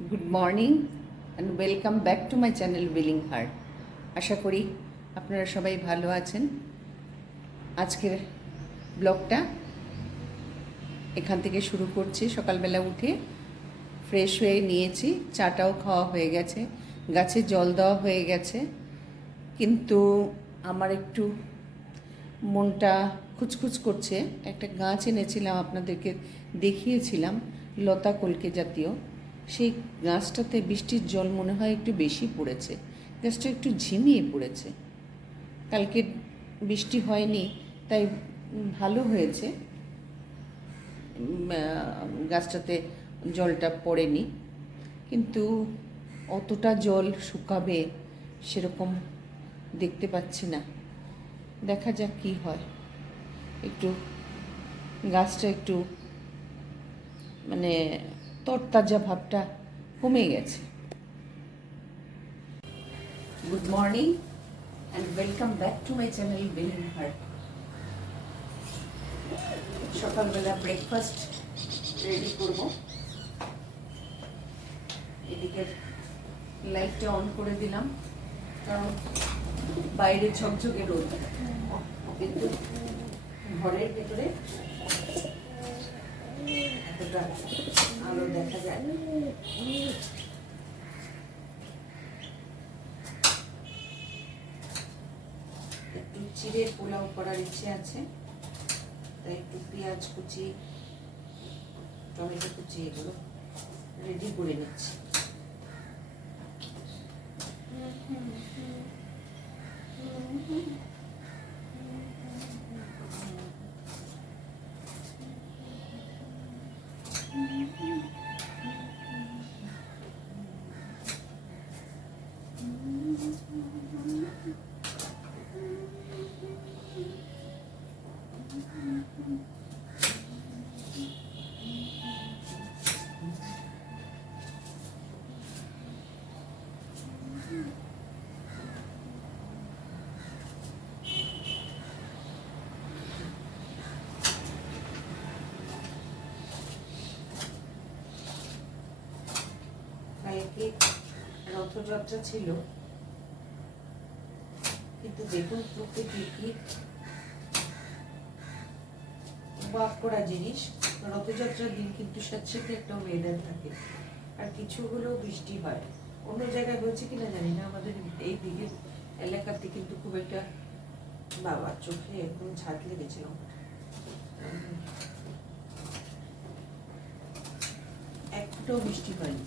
Good morning and welcome back to my channel willing heart আশা করি আপনারা সবাই ভালো আছেন। আজকের ব্লগটা এখান থেকে শুরু করছি। সকালবেলা উঠে ফ্রেশ হয়ে নিয়েছি। চাটাও খাওয়া হয়ে গেছে। গাছে জল দেওয়া হয়ে গেছে। কিন্তু আমার একটু মনটা খুচখুচ করছে। একটা গাছ এনেছিলাম, আপনাদেরকে দেখিয়েছিলাম, লতা কলকে জাতীয়। সেই গাছটাতে বৃষ্টির জল মনে হয় একটু বেশি পড়েছে। গাছটা একটু ঝিমিয়ে পড়েছে। কালকে বৃষ্টি হয়নি, তাই ভালো হয়েছে। গাছটাতে জলটা পড়েনি। কিন্তু অতটা জল শুকাবে সেরকম দেখতে পাচ্ছি না। দেখা যাক কি হয়। একটু গাছটা একটু মানে তরতাজা ভাবটা কমে গেছে। Good morning and welcome back to my channel বেলিন heart সকালবেলা ব্রেকফাস্ট রেডি করব। এদিকে লাইটটা অন করে দিলাম, কারণ বাইরে ঝকঝকে রোদ। কিন্তু ঘরের ভেতরে আলো দেখা যায়। একটু চিড়ে পোলাও করার ইচ্ছে আছে, তাই একটু পেঁয়াজ কুচি, টমেটো কুচি এগুলো রেডি করে নিচ্ছি কালকে রথযাত্রা ছিল। কিন্তু দেখুন প্রকৃতি কি বাক করা জিনিস। রথযাত্রার দিন কিন্তু স্যাঁতস্যাঁতে একটা ওয়েদার থাকে। আর কিছু হলেও বৃষ্টি হয়। অন্য জায়গায় হয়েছে কিনা জানি না। আমাদের এই দিকের এলাকাতে কিন্তু খুব একটা বাবার চোখে একদম ছাদ লেগেছিল। একটাও বৃষ্টি হয়নি।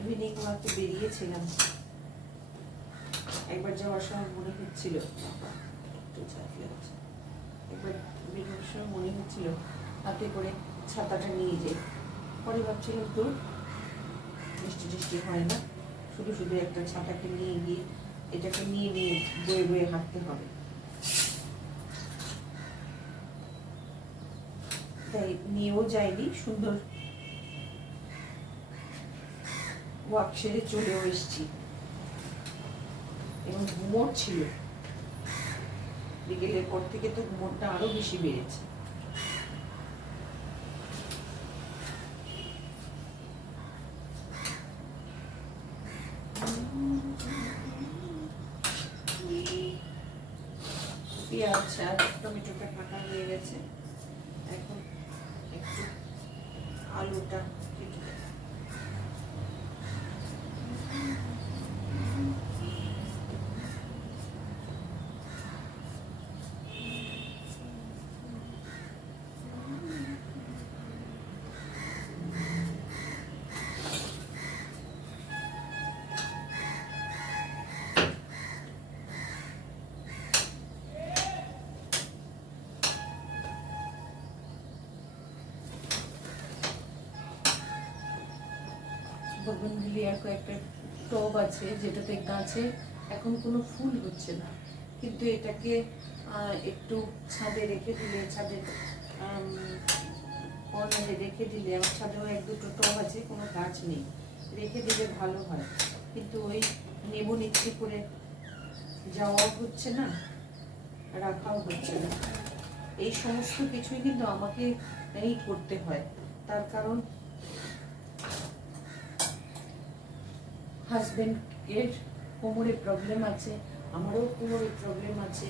ইভিনিং ওয়াকে বেরিয়েছিলাম। একবার যাওয়ার সময় মনে হচ্ছিল একবার বেরোনোর সময় মনে হচ্ছিল, হাতে করে ছাতাটা নিয়ে যাই পরে ভাবছিলাম তোর বৃষ্টি টিষ্টি হয় না। শুধু শুধু একটা ছাতাকে নিয়ে গিয়ে এটাকে নিয়ে নিয়ে বয়ে বয়ে হাঁটতে হবে। তাই নিয়েও যায়নি, সুন্দর ওয়াক সেরে চলেও এসছি। এবং ঘুমোর ছিল। বিকেলের পর থেকে তো ঘুমোরটা আরও বেশি বেড়েছে। বগনভিলিয়ার কয়েকটা টব আছে যেটাতে গাছে এখন কোনো ফুল হচ্ছে না। কিন্তু এটাকে একটু ছাদে রেখে দিলে, ছাদে কর্নারে রেখে দিলে, আমার ছাদেও এক দুটো টব আছে, কোনো গাছ নেই। রেখে দিলে ভালো হয়। কিন্তু ওই নেব নিচ্ছি করে যাওয়াও হচ্ছে না, রাখাও হচ্ছে না। এই সমস্ত কিছুই কিন্তু আমাকে এই করতে হয়। তার কারণ হাজবেন্ডের কোমরে প্রবলেম আছে, আমারও কোমরে প্রবলেম আছে।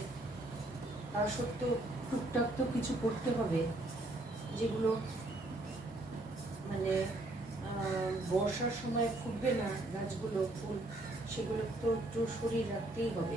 তা সত্ত্বেও টুকটাক তো কিছু করতে হবে, যেগুলো মানে বর্ষার সময় ফুটবে না গাছগুলো, ফুল, সেগুলো তো একটু শরীর রাখতেই হবে।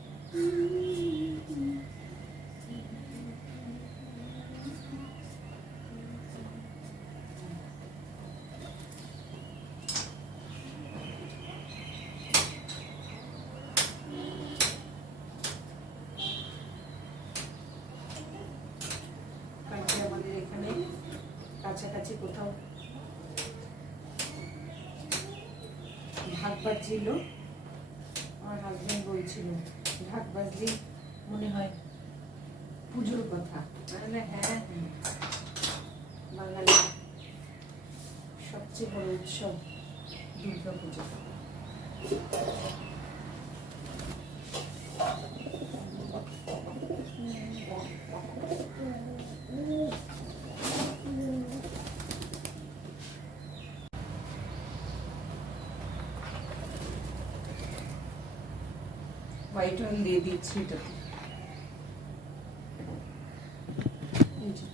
কালকে আমাদের এখানে কাছাকাছি কোথাও ঢাক বাজছিল। আমার হাজব্যান্ড বলছিল, ঢাক বাজলেই মনে হয় পুজোর কথা। হ্যাঁ হ্যাঁ বাঙালি সবচেয়ে বড় উৎসব দুর্গা পুজো হোয়াইট অয়েল দিয়ে দিচ্ছি এটাতে এই যে।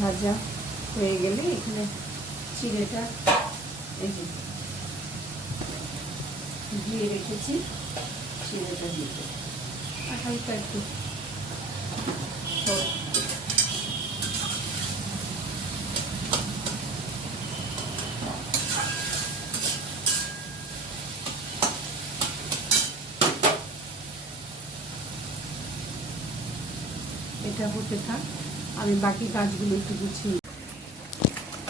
ভাজা হয়ে গেলে এখানে চিড়েটা এই যে দিয়ে রেখেছি চিড়েটা দিতে আর হালকা একটু। এটা হতে থাক আমি বাকি কাজগুলো একটু গুছিয়ে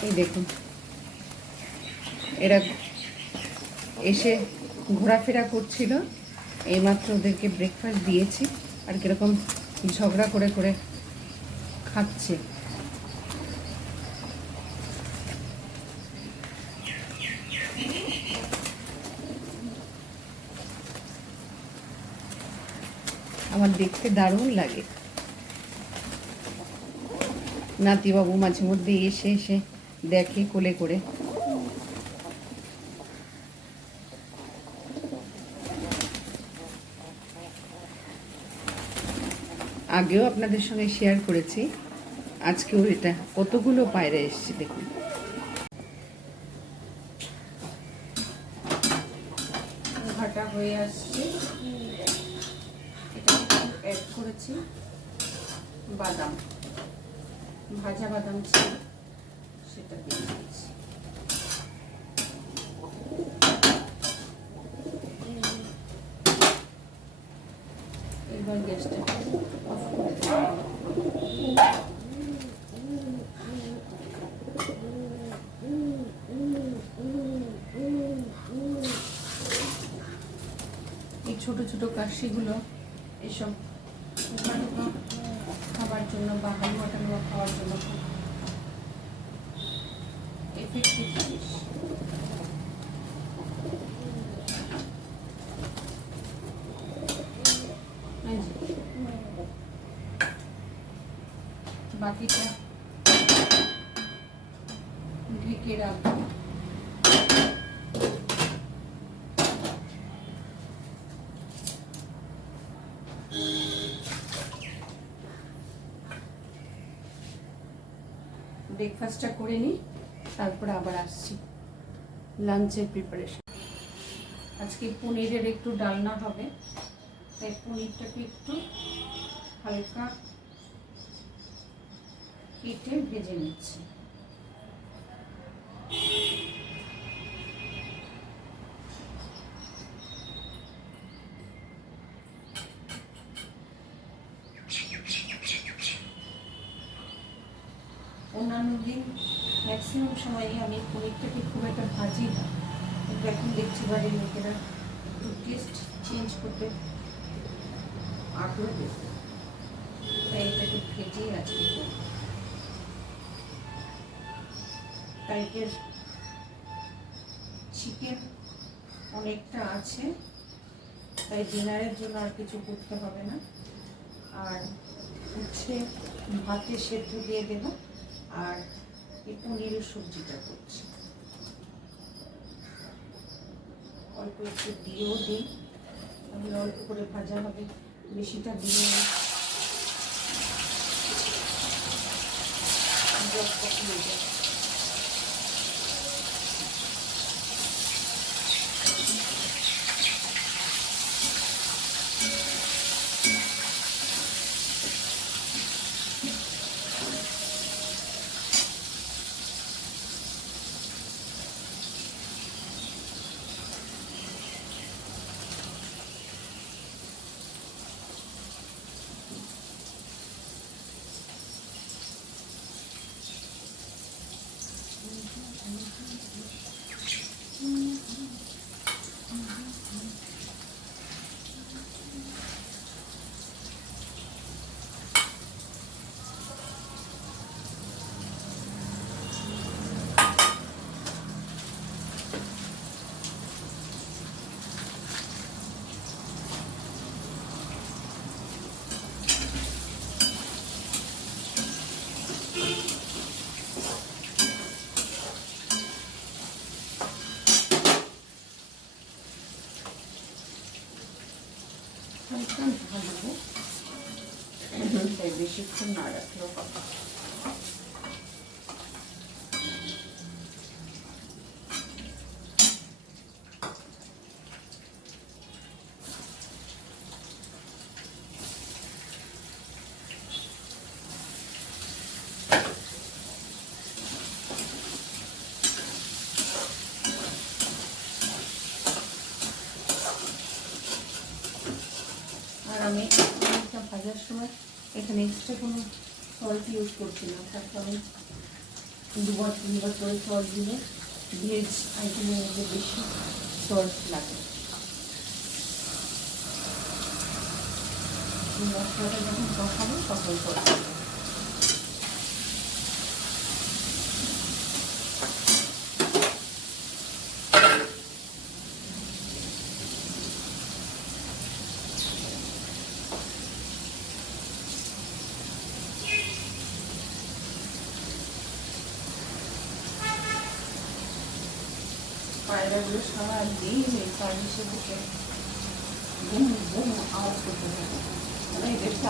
এই দেখুন। এরা এসে ঘোরাফেরা করছিল। এইমাত্র ওদেরকে ব্রেকফাস্ট দিয়েছি আর কীরকম ঝগড়া করে করে খাচ্ছে। আমার দেখতে দারুণ লাগে। নাতিবাবু মাঝে মধ্যে এসে এসে দেখে কোলে করে। আগেও আপনাদের সঙ্গে শেয়ার করেছি, আজকেও এটা। কতগুলো পায়রা এসছে দেখুন। ঘাটা হয়ে আসছে। অ্যাড করেছি। বাদাম। ভাজা বাদাম ছিল। এই ছোট ছোট কাশিগুলো এসব খাবার জন্য বা হালুয়া খাওয়ার জন্য খুব এফেক্টিভ জিনিস এই যে। বাকিটা ঢেকে রাখব। ব্রেকফাস্টটা করে নিই তারপরে আবার আসছি। লাঞ্চের প্রিপারেশন আজকে পনিরের একটু ডালনা হবে, তাই পনিরটাকে একটু হালকা কেটে ভেজে নিচ্ছি। সময়ই আমি পনিরটাকে খুব একটা ভাজি না। কিন্তু এখন দেখছি বাড়ির লোকেরা একটু টেস্ট চেঞ্জ করতে আগ্রহ। তাই এটাকে ভেজেই আজকে কালকের চিকেন অনেকটা আছে, তাই ডিনারের জন্য আর কিছু করতে হবে না। আর হচ্ছে ভাতে সেদ্ধ দিয়ে দেবো। আর এই পনিরের সবজিটা করছি। অল্প একটু দিয়েও দিই। আমি অল্প করে ভাজা হবে, বেশিটা দিয়ে নিই পকিয়ে যায় হালকা ভাজবো তাই বেশিক্ষণ না রাখলেও হবে আর আমি এটা ভাজার সময় এখানে এক্সট্রা কোনো সল্ট ইউজ করছি না তার কারণ দুবার তিনবার করে সল্ট দিলে ভেজ আইটেমের মধ্যে বেশি সল্ট লাগে। মশলাটা যখন কষাবো তখন সল্ট দেবো পায়রাগুলো সারাদিন এই ফার্নিসের দিকে বুম বুম আওয়াজ করতে থাকে মানে এদেরকে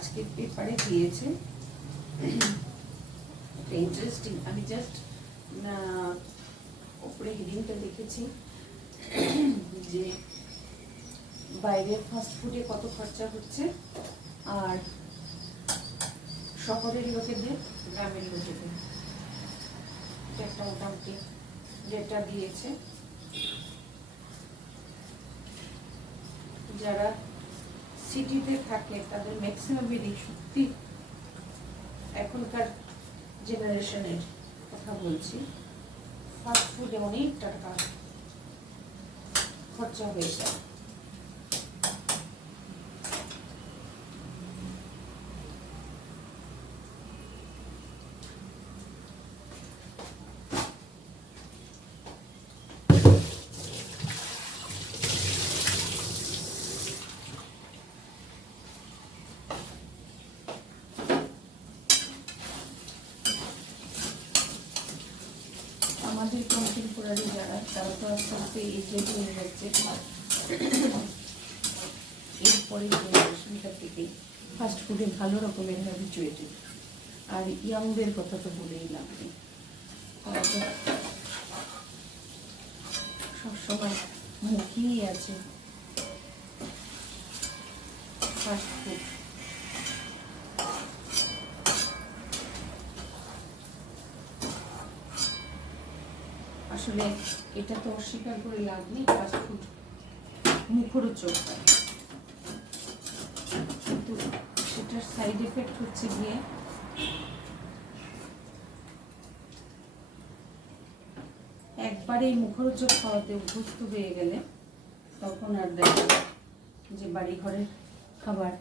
আজকের পেপারে দিয়েছে। ইন্টারেস্টিং আমি জাস্ট ওপরে হেডিংটা দেখেছি যে বাইরের ফাস্ট ফুডে কত খরচা হচ্ছে আর শহরের লোকেদের, গ্রামের লোকেদের। এটা একটা মোটামুটি ডেটা দিয়েছে। যারা সিটিতে থাকে, তাদের ম্যাক্সিমামেরই সত্যি এখনকার জেনারেশনের কথা বলছি। ফাস্ট ফুডে অনেক টাকা খরচা হয়ে যায়। আমাদের কন্টেম্পোরারি যারা তারা তো আস্তে আস্তে এজেড হয়ে যাচ্ছে এরপরে জেনারেশনটা থেকেই ফাস্ট ফুডে ভালো রকমের হ্যাবিচুয়েটেড আর ইয়াংদের কথা তো বলেই লাভ নেই। তারা সবসময় মুখেই আছে। ফাস্ট আসলে এটা তো অস্বীকার করে লাভ নেই ফাস্ট ফুড মুখরোচক। কিন্তু সেটার সাইড এফেক্ট হচ্ছে গিয়ে একবারে এই মুখরোচক খাওয়াতে অভ্যস্ত হয়ে গেলে তখন আর দেখা যে বাড়ি ঘরের খাবার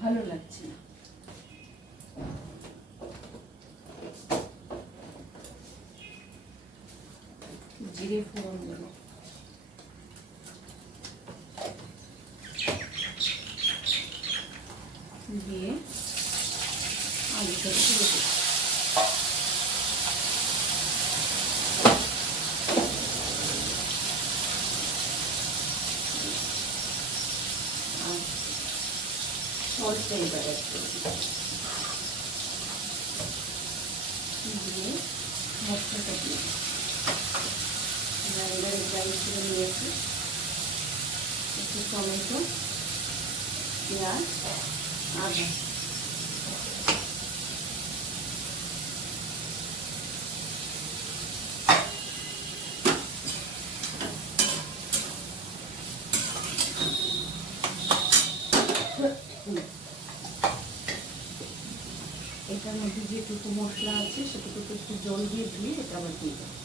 ভালো লাগছে না জিরে ফোড়ন দেবো দিয়ে আলুটা তুলে দেবো আর সল্টটা এবার অ্যাড করে দিবো। দিয়ে মশলাটা দিয়ে দিবো। গ্রাইন্ডারে গ্রাইন্ড করে নিয়েছি একটু টমেটো পেঁয়াজ আদা এটার মধ্যে যেটুকু মশলা আছে সেটুকু একটু জল দিয়ে ধুয়ে এটা আবার দিয়ে দেবো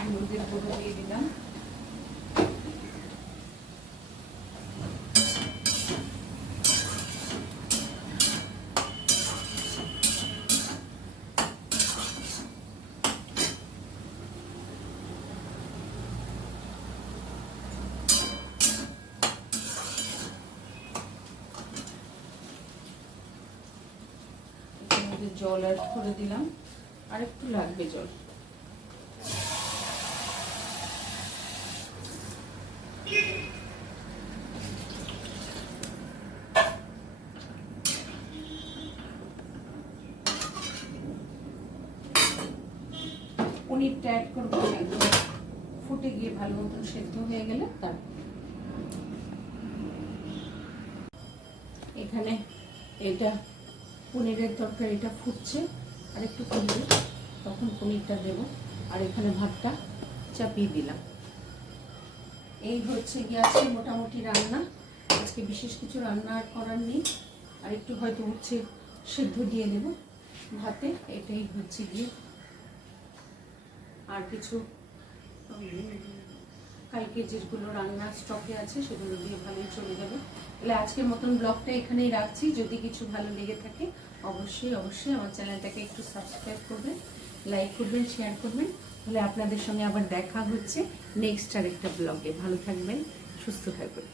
হলুদের গুঁড়ো দিয়ে দিলাম এর মধ্যে জল অ্যাড করে দিলাম। আর একটু লাগবে জল। পনিরটা অ্যাড করব একদম। ফুটে গিয়ে ভালো মতন সেদ্ধ হয়ে গেলে তারপর এখানে এটা পনিরের তরকারিটা ফুটছে, আর একটু ফুটবে তখন পনিরটা দেব, আর এখানে ভাতটা চাপিয়ে দিলাম। এই হচ্ছে গিয়ে মোটামুটি রান্না। আজকে বিশেষ কিছু রান্না আর করার নেই। আর একটু হয়তো উচ্ছে সেদ্ধ দিয়ে দেব ভাতে। এটাই হচ্ছে গিয়ে। আর কিছু কালকে যেগুলো রান্নার স্টকে আছে, সেগুলো দিয়ে ভালোই চলে যাবে। তাহলে আজকের মতন ব্লগটা এখানেই রাখছি। যদি কিছু ভালো লেগে থাকে, অবশ্যই অবশ্যই আমার চ্যানেলটাকে একটু সাবস্ক্রাইব করবেন লাইক করবেন শেয়ার করবেন। তাহলে আপনাদের সঙ্গে আবার দেখা হচ্ছে নেক্সট আর একটা ব্লগে। ভালো থাকবেন, সুস্থ থাকবেন।